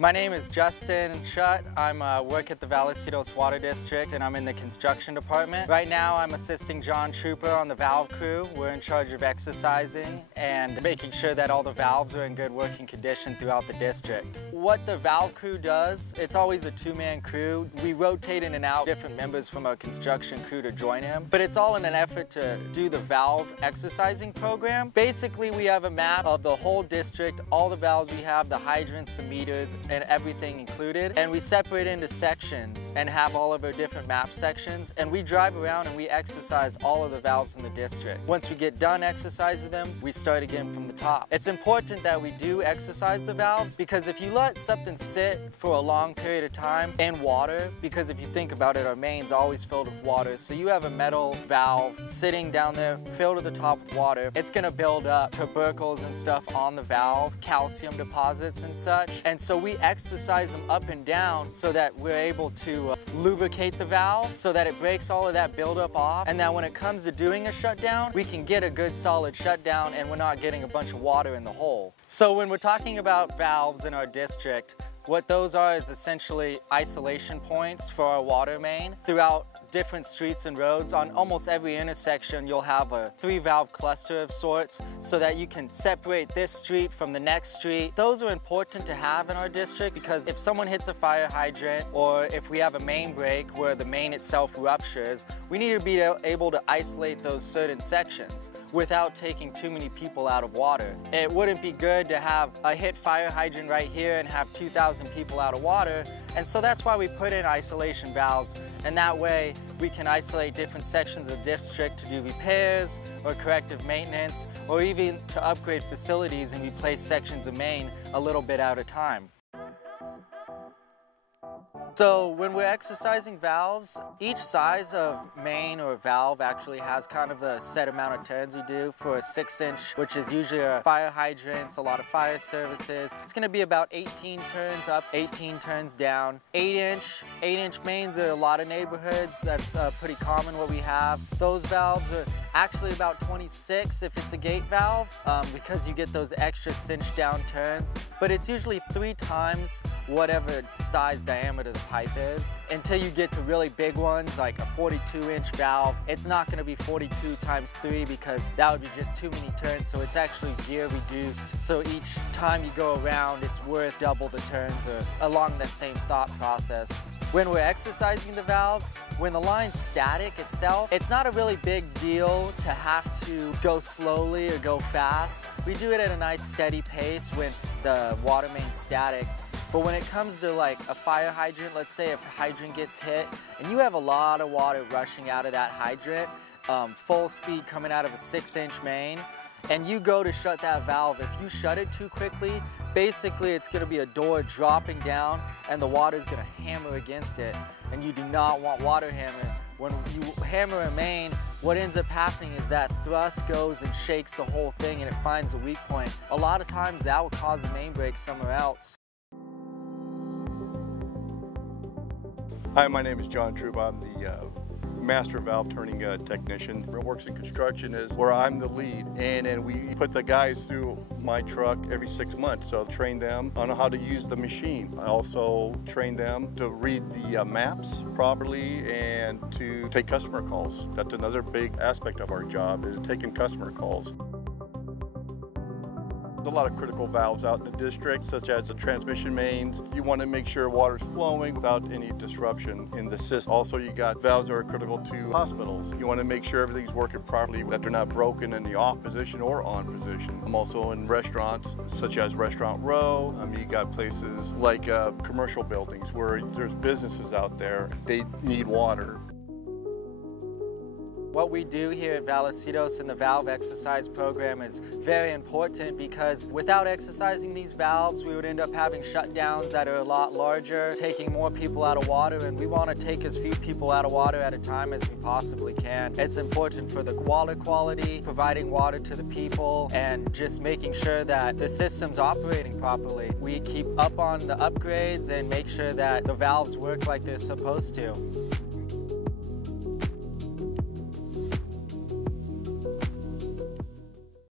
My name is Justin Schutt. I work at the Vallecitos Water District and I'm in the construction department. Right now I'm assisting John Trooper on the valve crew. We're in charge of exercising and making sure that all the valves are in good working condition throughout the district. What the valve crew does, it's always a two-man crew. We rotate in and out different members from our construction crew to join him, but it's all in an effort to do the valve exercising program. Basically, we have a map of the whole district, all the valves we have, the hydrants, the meters, and everything included, and we separate into sections and have all of our different map sections, and we drive around and we exercise all of the valves in the district. Once we get done exercising them, we start again from the top. It's important that we do exercise the valves because if you let something sit for a long period of time in water, because if you think about it, our main's always filled with water, so you have a metal valve sitting down there filled to the top with water, it's going to build up tubercles and stuff on the valve, calcium deposits and such, and so we exercise them up and down so that we're able to lubricate the valve so that it breaks all of that buildup off, and that when it comes to doing a shutdown, we can get a good solid shutdown and we're not getting a bunch of water in the hole. So when we're talking about valves in our district, what those are is essentially isolation points for our water main. Throughout different streets and roads, on almost every intersection, you'll have a 3-valve cluster of sorts so that you can separate this street from the next street. Those are important to have in our district because if someone hits a fire hydrant or if we have a main break where the main itself ruptures, we need to be able to isolate those certain sections without taking too many people out of water. It wouldn't be good to have a hit fire hydrant right here and have 2,000 people out of water, and so that's why we put in isolation valves, and that way we can isolate different sections of the district to do repairs or corrective maintenance or even to upgrade facilities and replace sections of main a little bit at a time. So when we're exercising valves, each size of main or valve actually has kind of a set amount of turns we do. For a 6-inch, which is usually a fire hydrants, a lot of fire services, it's going to be about 18 turns up, 18 turns down. 8-inch mains are a lot of neighborhoods. That's pretty common what we have. Those valves are actually about 26 if it's a gate valve because you get those extra cinch down turns, but it's usually 3 times whatever size diameter the pipe is. Until you get to really big ones like a 42-inch valve, it's not going to be 42 times 3 because that would be just too many turns, so it's actually gear reduced. So each time you go around, it's worth double the turns or along that same thought process. When we're exercising the valves, when the line's static itself, it's not a really big deal to have to go slowly or go fast. We do it at a nice steady pace when the water main's static. But when it comes to like a fire hydrant, let's say if a hydrant gets hit and you have a lot of water rushing out of that hydrant, full speed coming out of a 6-inch main, and you go to shut that valve, if you shut it too quickly, basically it's going to be a door dropping down and the water is going to hammer against it, and you do not want water hammering. When you hammer a main, what ends up happening is that thrust goes and shakes the whole thing and it finds a weak point. A lot of times that will cause a main break somewhere else. Hi, my name is John Trooper. I'm the master valve turning technician. Works in construction is where I'm the lead, and then we put the guys through my truck every 6 months. So I train them on how to use the machine. I also train them to read the maps properly and to take customer calls. That's another big aspect of our job, is taking customer calls. There's a lot of critical valves out in the district, such as the transmission mains. You want to make sure water's flowing without any disruption in the system. Also, you got valves that are critical to hospitals. You want to make sure everything's working properly, that they're not broken in the off position or on position. I'm also in restaurants, such as Restaurant Row. You got places like commercial buildings where there's businesses out there, they need water. What we do here at Vallecitos in the valve exercise program is very important because without exercising these valves, we would end up having shutdowns that are a lot larger, taking more people out of water, and we want to take as few people out of water at a time as we possibly can. It's important for the water quality, providing water to the people, and just making sure that the system's operating properly. We keep up on the upgrades and make sure that the valves work like they're supposed to.